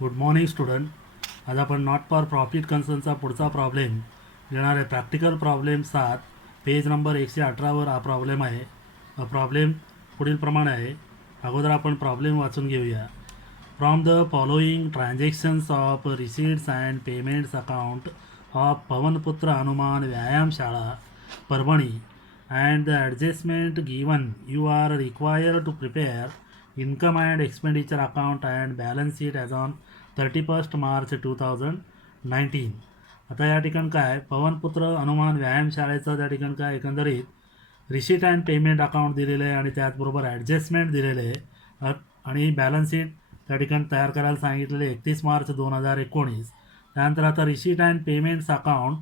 Good morning student. आज आपण not for profit कन्सर्नचा पुढचा प्रॉब्लेम घेणार आहे. प्रॅक्टिकल प्रॉब्लेम 7, पेज नंबर 118वर हा प्रॉब्लेम आहे. हा प्रॉब्लेम पुढील प्रमाणे आहे. अगोदर आपण प्रॉब्लेम वाचून घेऊया. From the following transactions of receipts and payments account of Pavanputra Hanuman Vyayamshala Parbhani and the adjustment given you are required to prepare income and expenditure account and balance sheet as on 31 March 2019. आता या ठिकाणी काय पवनपुत्र हनुमान व्यायामशाळेचं त्या ठिकाणी काय एकंदरीत रिसीट अँड पेमेंट अकाउंट दिलेलं आहे आणि त्याचबरोबर ॲडजस्टमेंट दिलेलं आहे आणि बॅलन्स शीट त्या ठिकाणी तयार करायला सांगितलेले 31 मार्च 2019. त्यानंतर आता receipt and payments account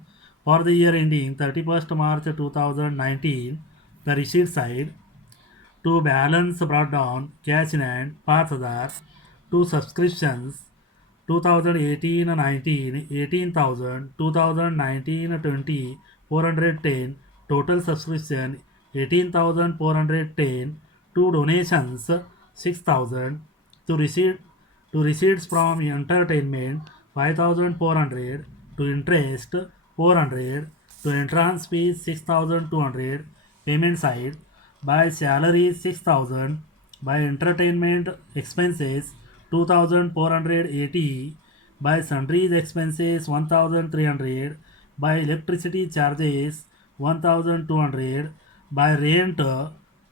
for the year ending 31 March 2019. The receipt side to balance brought down cash in hand 5,000. To subscriptions 2018-19 18,000. 2019-20 410. Total subscription 18,410. To donations 6,000. To receipts from entertainment 5,400. to interest 400. to entrance fees 6,200. payment side by salary 6,000. by entertainment expenses 2,480. by sundries expenses 1,300. by electricity charges 1,200. by rent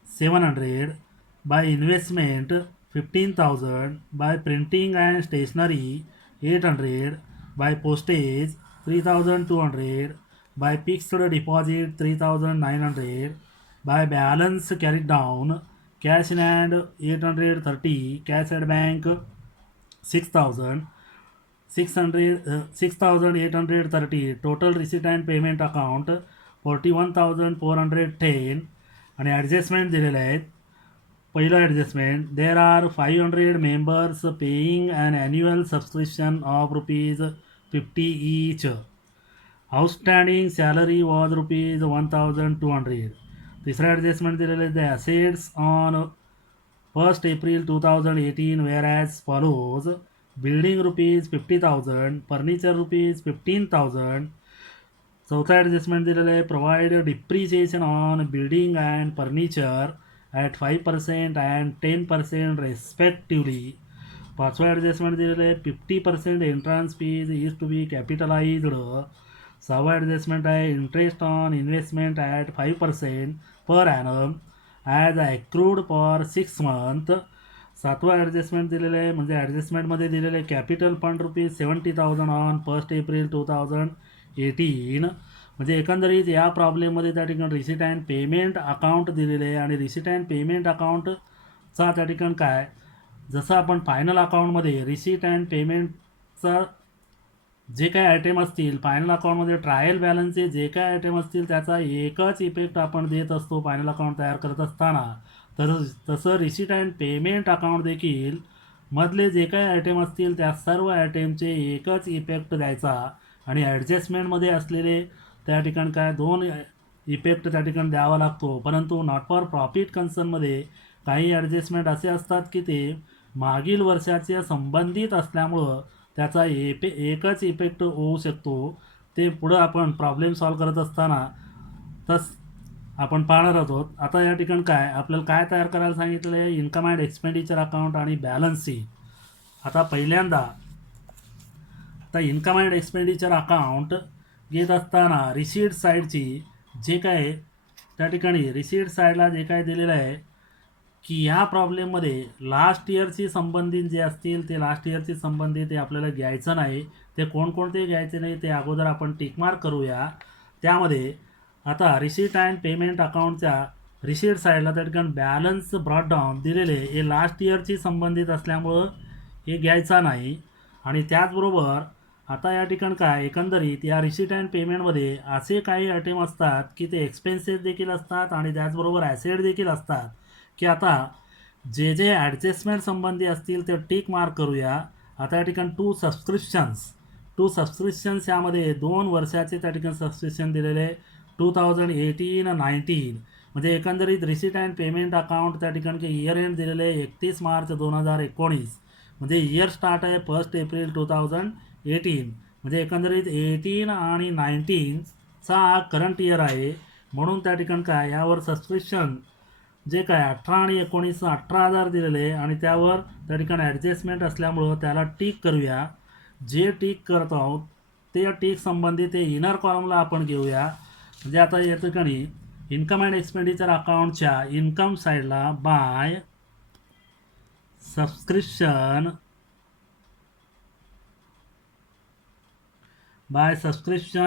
700. by investment 15,000. by printing and stationery 800. by postage 3,200. by fixed deposit 3,900. by balance carried down cash in hand 830. cash at bank 6,000. 6,830. total receipt and payment account 41,410. आणि adjustment दिलेले आहेत. पहिलं adjustment there are 500 members paying an annual subscription of ₹50 each. Outstanding salary was ₹1,200. तिसरं adjustment दिलेलं आहे the assets on 1 April 2018 were as follows. Building ₹50,000. Furniture ₹15,000. चौथा adjustment दिलेलं आहे provide depreciation on building and furniture at 5% and 10% respectively. पाचवा adjustment दिलेलं आहे 50% entrance fees is to be capitalised. सहावा ॲडजस्टमेंट आहे interest on investment at 5% per annum as accrued for 6 month. सातवा adjustment दिलेलं आहे म्हणजे ॲडजस्टमेंटमध्ये दिलेलं आहे कॅपिटल फंड ₹70,000 ऑन 1 एप्रिल 2018. म्हणजे एकंदरीत या प्रॉब्लेममध्ये त्या ठिकाणी रिसीट अँड पेमेंट अकाउंट दिलेले आहे आणि रिसीट अँड पेमेंट अकाउंटचा त्या ठिकाणी काय जसं आपण फायनल अकाउंटमध्ये रिसीट अँड पेमेंटचा जे काय आयटम असतील फायनल अकाउंटमध्ये ट्रायल बॅलन्सचे जे काय आयटम असतील त्याचा एकच इफेक्ट आपण देत असतो फायनल अकाउंट तयार करत असताना. तर तसं रिसीट अँड पेमेंट अकाउंट देखील मधले जे काही आयटम असतील त्या सर्व आयटमचे एकच इफेक्ट द्यायचा आणि ॲडजस्टमेंटमध्ये असलेले त्या ठिकाणी काय 2 इफेक्ट त्या ठिकाणी द्यावा लागतो. परंतु नॉट फॉर प्रॉफिट कन्सर्नमध्ये काही ॲडजस्टमेंट असे असतात की ते मागील वर्षाच्या संबंधित असल्यामुळं त्याचा एकच इफेक्ट होऊ शकतो. ते पुढं आपण प्रॉब्लेम सॉल्व करत असताना आपण पाहणार आहोत. आता या ठिकाणी काय आपल्याला काय तयार करायला सांगितलं आहे इन्कम अँड एक्सपेंडिचर अकाउंट आणि बॅलन्स शीट. आता पहिल्यांदा आता इन्कम अँड एक्सपेंडिचर अकाउंट घेत असताना रिसीट साईडची जे काय त्या ठिकाणी रिसीट साईडला जे काय दिलेलं आहे की ह्या प्रॉब्लेममध्ये लास्ट इयरशी संबंधित जे असतील ते लास्ट इयरशी संबंधित ते आपल्याला घ्यायचं नाही. ते कोणकोणते घ्यायचे नाही ते अगोदर आपण टिकमार्क करूया. त्यामध्ये आता रिसीट अँड पेमेंट अकाउंटच्या रिसीट साईडला त्या ठिकाणी बॅलन्स ब्रॉट डाऊन दिलेले हे लास्ट इयरशी संबंधित असल्यामुळं हे घ्यायचा नाही. आणि त्याचबरोबर आता या ठिकाणी काय एकंदरीत या रिसीट अँड पेमेंटमध्ये असे काही आयटम असतात की ते एक्सपेन्सेस देखील असतात आणि त्याचबरोबर ॲसेट देखील असतात की आता जे जे ॲडजस्टमेंट संबंधी असतील ते टिक मार्क करूया. आता या ठिकाणी टू सबस्क्रिप्शन्स यामध्ये 2 वर्षाचे त्या ठिकाणी सबस्क्रिप्शन दिलेले 2018-19 म्हणजे एकंदरीत रिसीट अँड पेमेंट अकाउंट त्या ठिकाणी इयर एंड दिलेले 31 मार्च 2019. म्हणजे इयर स्टार्ट आहे 1 एप्रिल 2018, म्हणजे एकंदरीत 18 आणि 19चा हा करंट इयर आहे. म्हणून त्या ठिकाणी काय यावर सबस्क्रिप्शन जे काय 18 आणि 19 18,000 दिलेले आहे आणि त्यावर त्या ठिकाणी ॲडजस्टमेंट असल्यामुळं त्याला टिक करूया. जे टिक करत आहोत ते टिक संबंधित ते इनर कॉलमला आपण घेऊया. म्हणजे आता या ठिकाणी इन्कम अँड एक्सपेंडिचर अकाउंटच्या इन्कम साईडला by subscription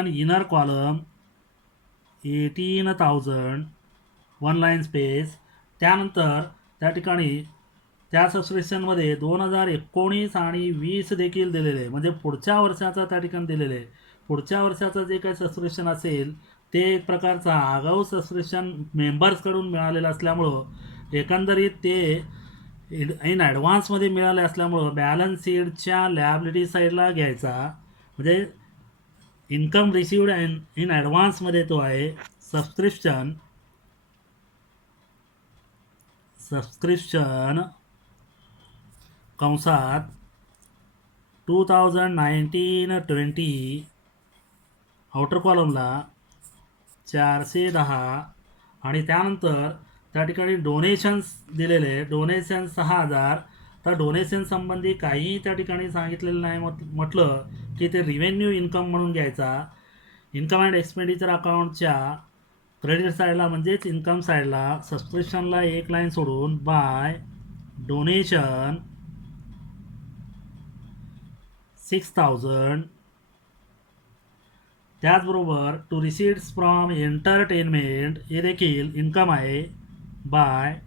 inner column 18,000 one line space. त्यानंतर त्या ठिकाणी त्या सबस्क्रिप्शनमध्ये 2019 आणि 20 देखील दिलेले आहे, म्हणजे पुढच्या वर्षाचा त्या ठिकाणी दिलेले आहे. पुढच्या वर्षाचं जे काही सबस्क्रिप्शन असेल ते एक प्रकारचा आगाऊ सबस्क्रिप्शन मेंबर्सकडून मिळालेलं असल्यामुळं एकंदरीत ते इन ॲडव्हान्समध्ये मिळाले असल्यामुळं बॅलन्स शीटच्या लॅबिलिटी साईडला घ्यायचा. म्हणजे इन्कम रिसिवड इन ॲडव्हान्समध्ये तो आहे सबस्क्रिप्शन कंसात 2019-20 आउटर कॉलमला 410 आणि त्यानंतर त्या ठिकाणी डोनेशन्स दिलेले डोनेशन 6,000. तर डोनेशन संबंधी काहीही त्या ठिकाणी सांगितलेलं नाही. म्हटलं की ते रिव्हेन्यू इन्कम म्हणून घ्यायचा. इन्कम अँड एक्सपेंडिचर अकाउंटच्या क्रेडिट साईडला म्हणजेच इन्कम साईडला सबस्क्रिप्शनला एक लाईन सोडून बाय डोनेशन 6,000. त्याचबरोबर टू रिसीट्स फ्रॉम एंटरटेनमेंट हे देखील इन्कम आहे बाय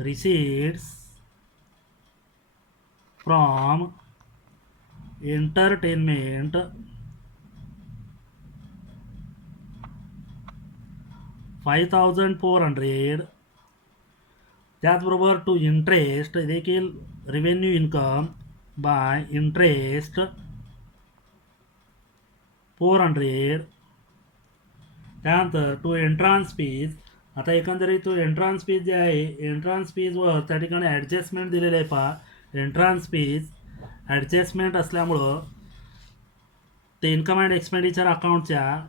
रिसीट्स फ्रॉम एंटरटेनमेंट 5,400. त्याचबरोबर टू इंटरेस्ट देखील रेव्हेन्यू इन्कम बाय इंटरेस्ट 400. त्यानंतर टू एंट्रान्स फीज. आता एकंदरीत तो एंट्रान्स फीज जे आहे एंट्रान्स फीजवर त्या ठिकाणी ॲडजस्टमेंट दिलेलं आहे. पहा एंट्रान्स फीज ॲडजस्टमेंट असल्यामुळं ते इन्कम अँड एक्सपेंडिचर अकाउंटच्या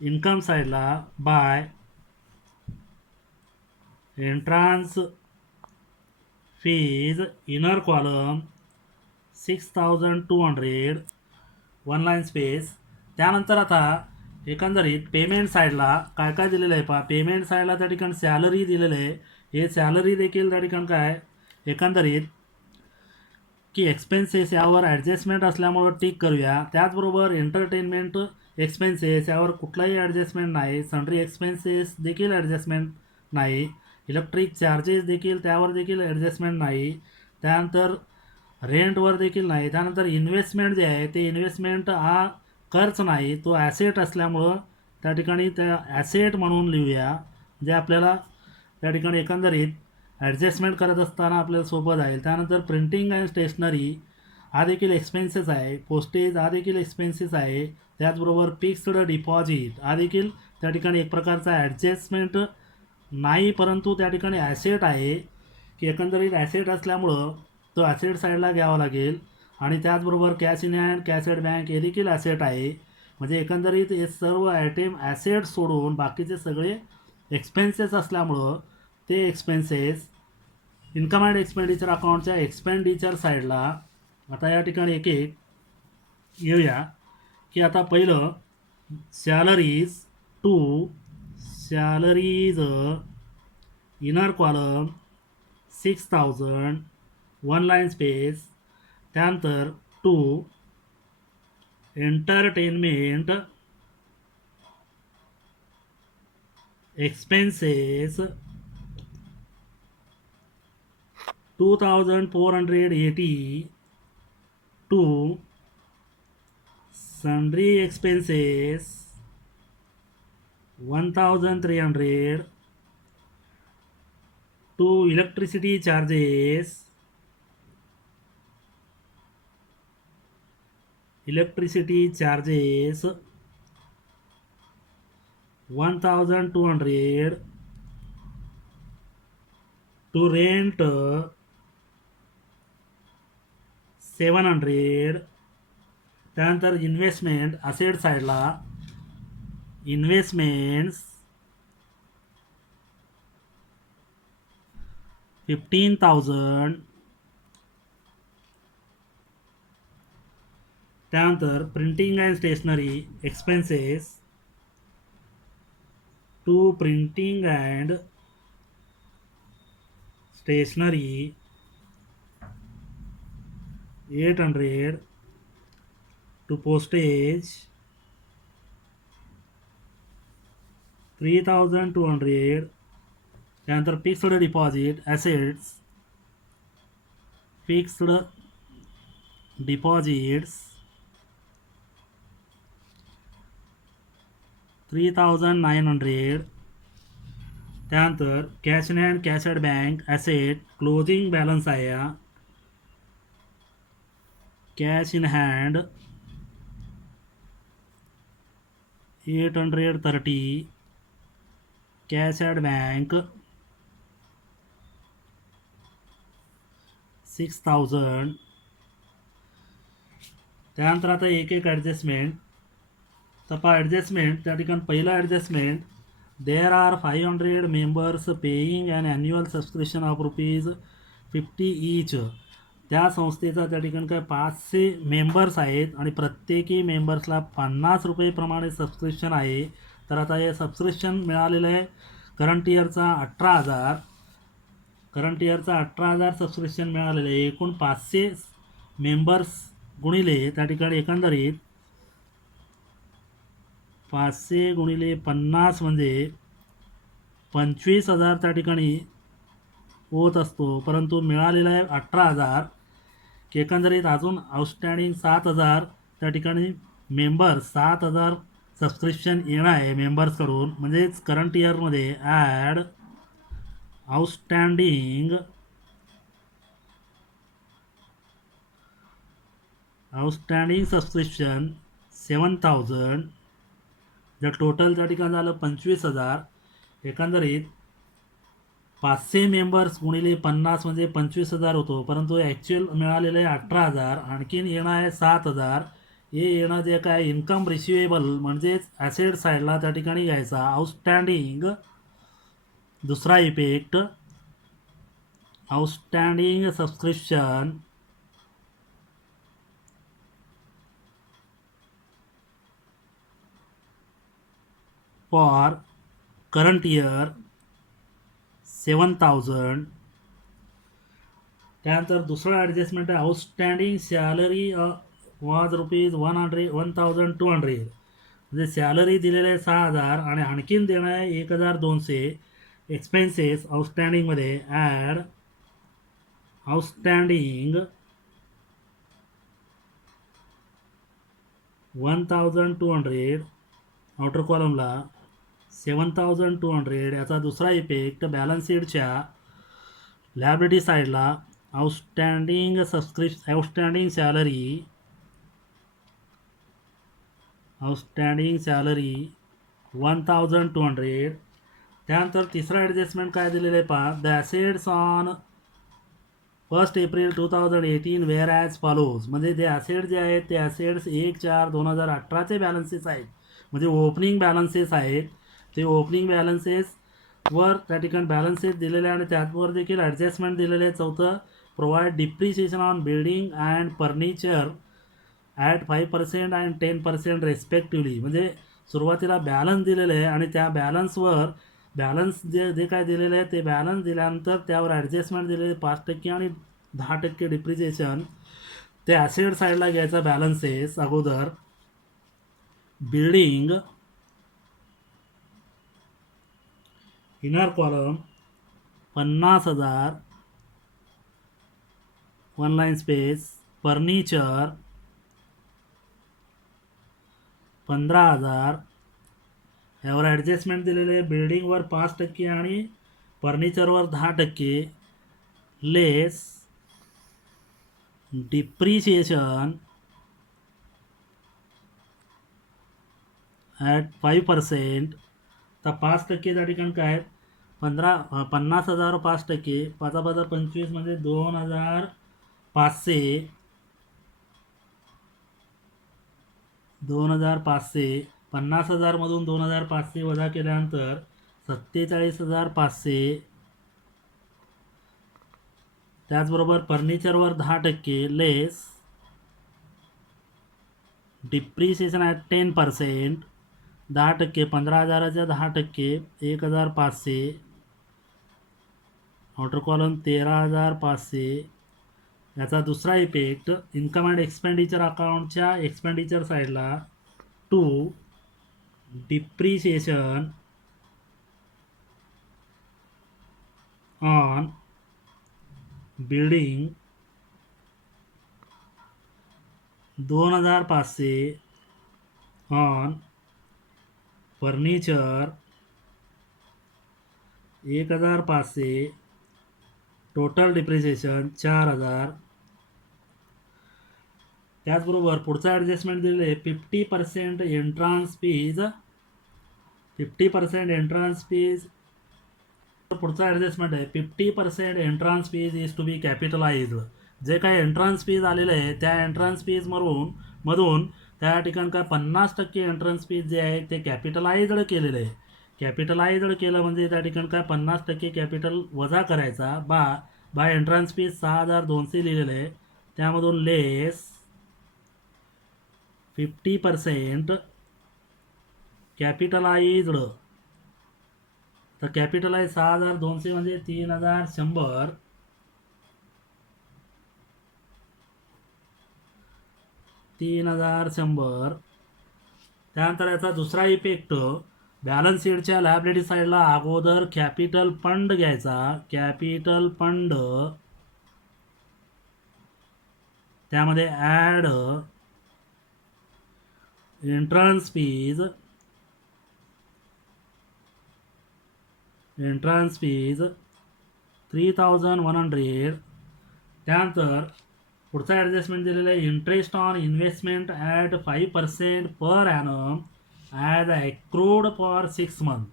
इन्कम साईडला by entrance fees inner column 6,200 one line space. त्यानंतर आता एकंदरीत पेमेंट साईडला काय काय दिलेलं आहे पहा. पेमेंट साईडला त्या ठिकाणी सॅलरी दिलेलं आहे. हे सॅलरी देखील त्या ठिकाणी काय एकंदरीत की एक्सपेन्सेस यावर ॲडजस्टमेंट असल्यामुळं टिक करूया. त्याचबरोबर एंटरटेनमेंट एक्सपेन्सेस यावर कुठलाही ॲडजस्टमेंट नाही. सन्ड्री एक्सपेन्सेस देखील ॲडजस्टमेंट नाही. इलेक्ट्रिक चार्जेस देखील त्यावर देखील ॲडजस्टमेंट नाही. त्यानंतर रेंटवर देखील नाही. त्यानंतर इन्व्हेस्टमेंट जे आहे ते इन्व्हेस्टमेंट हा खर्च नाही, तो ॲसेट असल्यामुळं त्या ठिकाणी त्या ॲसेट म्हणून लिहूया. जे आपल्याला त्या ठिकाणी एकंदरीत ॲडजस्टमेंट करत असताना आपल्याला सोपं जाईल. त्यानंतर प्रिंटिंग अँड स्टेशनरी हा देखील एक्सपेन्सेस आहे. पोस्टेज हा देखील एक्सपेन्सेस आहे. त्याचबरोबर फिक्स्ड डिपॉझिट हा देखील त्या ठिकाणी एक प्रकारचा ॲडजस्टमेंट नाही, परंतु त्या ठिकाणी ॲसेट आहे की एकंदरीत ॲसेट असल्यामुळं तो ॲसेट साईडला घ्यावा लागेल. आणि त्याचबरोबर cash in hand cash at bank हे देखील ॲसेट आहे. म्हणजे एकंदरीत हे सर्व आयटेम ॲसेट सोडून बाकीचे सगळे एक्सपेन्सेस असल्यामुळं ते एक्सपेन्सेस इन्कम अँड एक्सपेंडिचर अकाउंटच्या एक्सपेंडिचर साईडला. आता या ठिकाणी एक एक येऊया की आता पहिलं salaries to salaries inner column 6,000 one line space. त्यानंतर to entertainment expenses 2,480 to sundry expenses 1,300 to electricity charges 1,200 to rent 700. त्यानंतर इन्व्हेस्टमेंट असेट साईडला इन्व्हेस्टमेंट्स 15,000. त्यानंतर printing and stationery expenses to printing and stationery 800. To postage 3,200. त्यानंतर fixed deposit assets fixed deposits 3,900. त्यानंतर cash in hand cash at bank asset closing balance आहे हा cash in hand 830. Cash at bank 6,000. त्यानंतर आता एक एक adjustment तपा adjustment त्या ठिकाणी पहिला adjustment there are 500 members paying and annual subscription of ₹50 each. त्या संस्थेचा त्या ठिकाणी काय 500 मेंबर्स आहेत आणि प्रत्येकी मेंबर्सला ₹50 प्रमाणे सबस्क्रिप्शन आहे. तर आता हे सबस्क्रिप्शन मिळालेलं आहे करंट इयरचा 18,000. करंट इयरचा 18,000 सबस्क्रिप्शन मिळालेलं आहे. एकूण 500 मेंबर्स गुणिले त्या ठिकाणी एकंदरीत 500 गुणिले 50 म्हणजे 25,000 त्या ठिकाणी होत असतो. परंतु मिळालेला आहे 18,000. एकंदरीत अजून आउटस्टँडिंग 7,000 त्या ठिकाणी मेंबर्स 7,000 सबस्क्रिप्शन येणं आहे मेंबर्सकडून. म्हणजेच करंट इयरमध्ये ॲड आउटस्टँडिंग सबस्क्रिप्शन 7,000. जर टोटल त्या ठिकाणी झालं 25,000. एकंदरीत 500 मेंबर्स गुणिले 50 म्हणजे 25,000 होतो. परंतु ॲक्च्युअल मिळालेलं आहे 18,000. आणखीन येणं आहे 7,000. हे येणं जे काय इन्कम रिसिवेबल म्हणजेच ॲसेट साईडला त्या ठिकाणी घ्यायचा. आउटस्टँडिंग दुसरा effect outstanding subscription for current year 7,000. त्यानंतर दुसरं ॲडजस्टमेंट आहे आउटस्टँडिंग सॅलरी वॉज ₹1,200. म्हणजे सॅलरी दिलेलं आहे 6,000 आणि आणखीन देणं आहे 1,200. एक्सपेन्सेस आउटस्टँडिंगमध्ये ॲड आउटस्टँडिंग 1,200. आउटर कॉलमला 7,200. याचा दुसरा इफेक्ट बॅलन्स शीटच्या लायबिलिटी साईडला आउटस्टँडिंग आउटस्टँडिंग सॅलरी 1,200. त्यानंतर तिसरा ॲडजस्टमेंट काय दिलेलं आहे पहा the assets on 1 April 2018 were as follows. म्हणजे ते ॲसेट जे आहेत ते ॲसेट्स 1/4/2018चे बॅलन्सेस आहेत. म्हणजे ओपनिंग बॅलन्सेस आहेत. ते ओपनिंग बॅलन्सेसवर त्या ठिकाणी बॅलन्सेस दिलेले आहे आणि त्याचबरोबर देखील ॲडजस्टमेंट दिलेले आहे. चौथं provide depreciation on building and furniture at 5% and 10% रेस्पेक्टिव्हली. म्हणजे सुरुवातीला बॅलन्स दिलेलं आहे आणि त्या बॅलन्सवर बॅलन्स जे काय दिलेलं आहे ते बॅलन्स दिल्यानंतर त्यावर ॲडजस्टमेंट दिलेले 5% आणि 10% डिप्रिसिएशन. ते ॲसेट साईडला घ्यायचा बॅलन्सेस. अगोदर building inner column 50,000 one line space. Furniture 15,000. यावर ॲडजस्टमेंट दिलेले आहे बिल्डिंगवर 5% आणि फर्निचरवर 10% लेस डिप्रिसिएशन ॲट 5%. तर 5% त्या ठिकाणी काय 50,000 5%. 5 25 म्हणजे 2,500 2,500 50,000मधून 2,500 वजा केल्यानंतर 47,500. त्याचबरोबर फर्निचरवर 10% लेस डिप्रिसिएशन ॲट 10%. 10% 15,000च्या 10% 1,500. Outer column 13,500. याचा दुसरा इफेक्ट इन्कम अँड एक्सपेंडिचर अकाउंटच्या एक्सपेंडिचर साईडला to depreciation on building 2,500. On furniture 1,500. Total depreciation 4,000. त्याचबरोबर पुढचा ॲडजस्टमेंट दिलेले 50% एंट्रान्स फीज. 50% entrance fees. पुढचा ॲडजस्टमेंट आहे 50% entrance fees is to be capitalise. जे काही एंट्रान्स फीज आलेलं आहे त्या एंट्रान्स फीज मधून त्या ठिकाणी काय 50% एंट्रन्स फीज जे आहे ते कॅपिटलाइज्ड केलेलं आहे. कॅपिटलाइज्ड केलं म्हणजे त्या ठिकाणी काय 50% कॅपिटल वजा करायचा बाय एंट्रन्स फीज 6,200 लिहिलेलं आहे. त्यामधून लेस 50% कॅपिटलाइज्ड. तर कॅपिटलाइज 6,200 म्हणजे 3,100. त्यानंतर याचा दुसरा इफेक्ट बॅलन्स शीटच्या लायबिलिटी साईडला अगोदर कॅपिटल फंड घ्यायचा. कॅपिटल फंड त्यामध्ये ॲड एंट्रन्स फीज 3,100. त्यानंतर पुढचा ॲडजस्टमेंट दिलेला आहे interest on investment at 5% per annum as accrued for 6 month.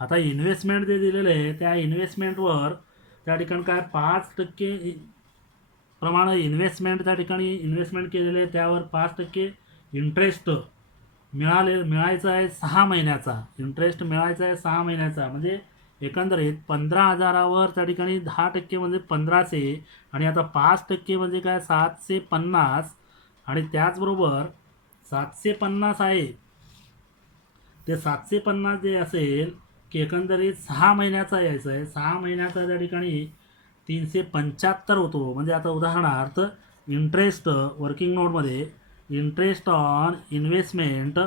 आता इन्व्हेस्टमेंट जे दिलेलं आहे त्या इन्व्हेस्टमेंटवर त्या ठिकाणी काय 5% प्रमाणे इन्व्हेस्टमेंट त्या ठिकाणी इन्व्हेस्टमेंट केलेले आहे त्यावर 5% इंटरेस्ट मिळायचा आहे 6 महिन्याचा. इंटरेस्ट मिळायचा आहे 6 महिन्याचा म्हणजे एकंदरीत 15,000वर त्या ठिकाणी 10% म्हणजे 1,500 आणि आता 5% म्हणजे काय 750. आणि त्याचबरोबर 750 आहे ते 750 जे असेल की एकंदरीत 6 महिन्याचा यायचं आहे. 6 महिन्याचा त्या ठिकाणी 375 होतो. म्हणजे आता उदाहरणार्थ इंटरेस्ट वर्किंग नोटमध्ये इंटरेस्ट ऑन इन्व्हेस्टमेंट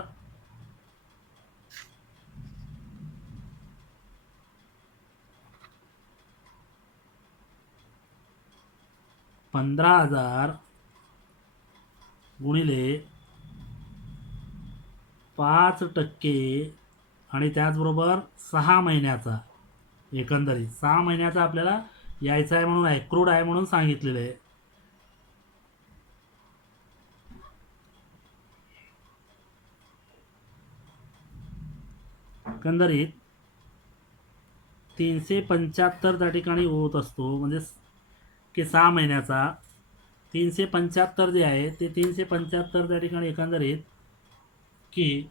15,000 गुणिले 5% आणि त्याचबरोबर 6 महिन्याचा. एकंदरीत 6 महिन्याचा आपल्याला यायचा आहे म्हणून ॲक्रूड आहे म्हणून सांगितलेलं आहे. एकंदरीत 375 त्या ठिकाणी होत असतो म्हणजे की 6 महिन्याचा 375 जे आहे ते 375 त्या ठिकाणी एकंदरीत की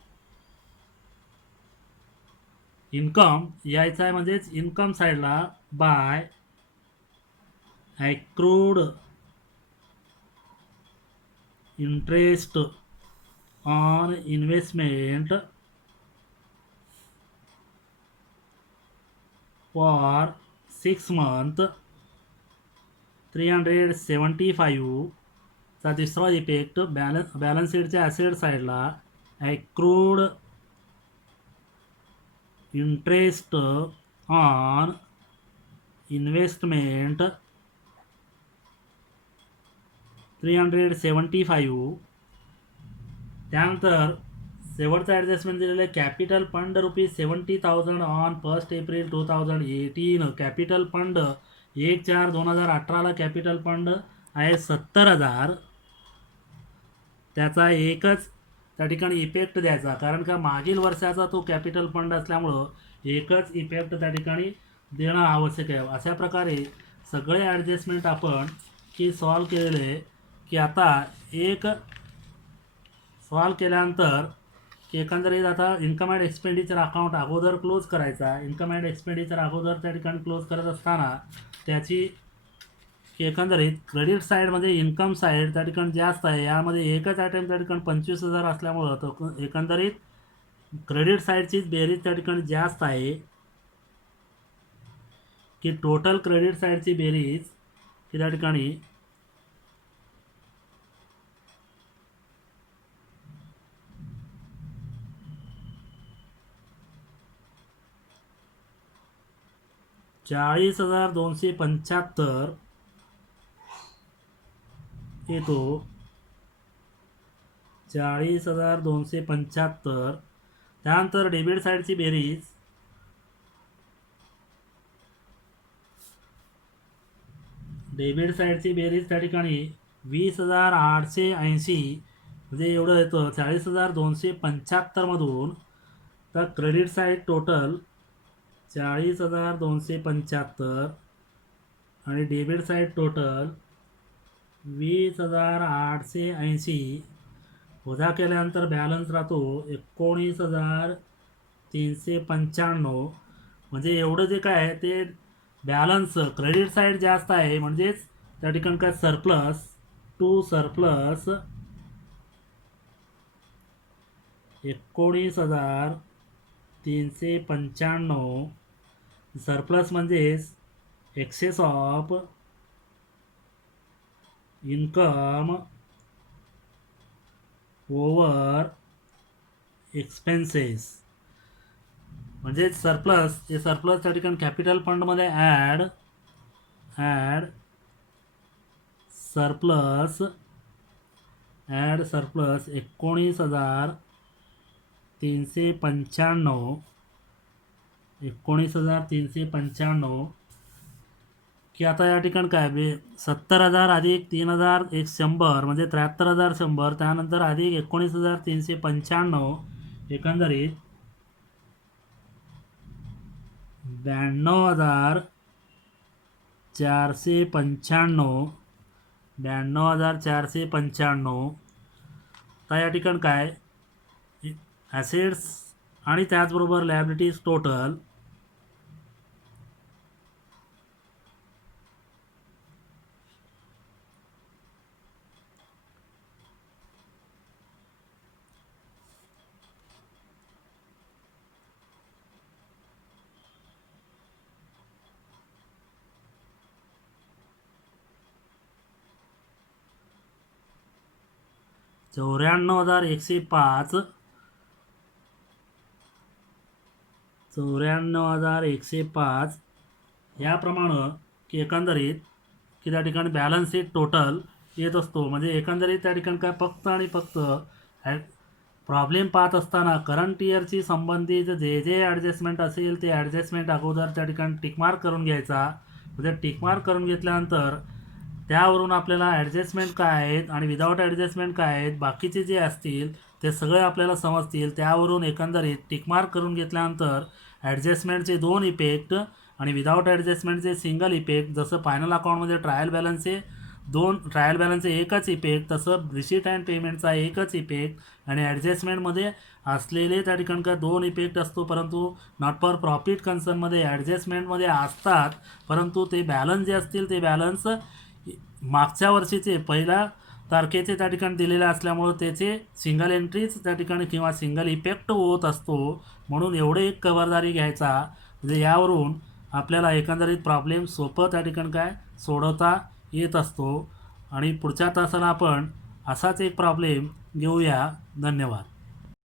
इन्कम यायचा आहे म्हणजेच इन्कम साईडला by accrued interest on investment for 6 month 375. चा तिसरा इफेक्ट बॅलन्स शीटच्या ॲसेट साईडला ॲक्रूड इंटरेस्ट ऑन इन्व्हेस्टमेंट 375. त्यानंतर शेवटचा ॲडजस्टमेंट दिलेलं आहे capital fund ₹70,000 on 1 April 2018. Capital fund 1/4/2018ला कॅपिटल फंड आहे 70,000. त्याचा एकच त्या ठिकाणी इफेक्ट द्यायचा कारण का मागील वर्षाचा तो कॅपिटल फंड असल्यामुळं एकच इफेक्ट त्या ठिकाणी देणं आवश्यक आहे. अशा प्रकारे सगळे ॲडजस्टमेंट आपण की सॉल्व केलेले की आता एक सॉल्व केल्यानंतर की एकंदरीत आता इन्कम अँड एक्सपेंडिचर अकाउंट अगोदर क्लोज करायचा. इन्कम अँड एक्सपेंडिचर अगोदर त्या ठिकाणी क्लोज करत असताना त्याची की एकंदरीत क्रेडिट साईडमध्ये इन्कम साईड त्या ठिकाणी जास्त आहे. यामध्ये एकच आयटम त्या ठिकाणी 25,000 असल्यामुळं तो एकंदरीत क्रेडिट साईडचीच बेरीज त्या ठिकाणी जास्त आहे. की टोटल क्रेडिट साईडची बेरीज की त्या ठिकाणी 40,275 येतो. 40,275. त्यानंतर डेबिट साईडची बेरीज त्या ठिकाणी 20,880 म्हणजे एवढं येतं. 40,275 मधून तर क्रेडिट साईड टोटल 40,275 आणि डेबिट साईड टोटल 20,880 वजा केल्यानंतर बॅलन्स राहतो 19,395. म्हणजे एवढं जे काय आहे ते बॅलन्स क्रेडिट साईड जास्त आहे. म्हणजेच त्या ठिकाणी काय सरप्लस 19,395. सरप्लस म्हणजेच excess of income over expenses. म्हणजे सरप्लस हे सरप्लस त्या ठिकाणी कॅपिटल फंडमध्ये ॲड सरप्लस 19,395 की आता या ठिकाणी काय 70,000 अधिक 3,000 100 म्हणजे 73,100. त्यानंतर अधिक 19,395 एकंदरीत 92,495. तर या ठिकाणी काय ॲसेट्स आणि त्याचबरोबर लायबिलिटीज टोटल 94,105 याप्रमाणे की एकंदरीत की त्या ठिकाणी बॅलन्स शीट टोटल येत असतो. म्हणजे एकंदरीत त्या ठिकाणी काय फक्त आणि फक्त प्रॉब्लेम पाहत असताना करंट इयरची संबंधित जे जे ॲडजस्टमेंट असेल ते ॲडजस्टमेंट अगोदर त्या ठिकाणी टिकमार्क करून घ्यायचा. म्हणजे टिकमार्क करून घेतल्यानंतर त्यावरून आपल्याला ॲडजस्टमेंट काय आहेत आणि विदाऊट ॲडजस्टमेंट काय आहेत बाकीचे जे असतील ते सगळे आपल्याला समजतील. त्यावरून एकंदरीत टिकमार्क करून घेतल्यानंतर ॲडजस्टमेंटचे 2 इफेक्ट आणि विदाऊट ॲडजस्टमेंटचे सिंगल इफेक्ट. जसं फायनल अकाउंटमध्ये ट्रायल बॅलन्सचे एकच इफेक्ट तसं रिसीट अँड पेमेंटचा एकच इफेक्ट आणि ॲडजस्टमेंटमध्ये असलेले त्या ठिकाणी का 2 इफेक्ट असतो. परंतु नॉट फॉर प्रॉफिट कन्सर्नमध्ये ॲडजस्टमेंटमध्ये असतात. परंतु ते बॅलन्स जे असतील ते बॅलन्स मागच्या वर्षीचे पहिल्या तारखेचे त्या ठिकाणी दिलेले असल्यामुळं त्याचे सिंगल एंट्रीज त्या ठिकाणी किंवा सिंगल इफेक्ट होत असतो. म्हणून एवढे एक खबरदारी घ्यायचा. म्हणजे यावरून आपल्याला एकंदरीत प्रॉब्लेम सोपं त्या ठिकाणी काय सोडवता येत असतो. आणि पुढच्या तासाला आपण असाच एक प्रॉब्लेम घेऊया. धन्यवाद.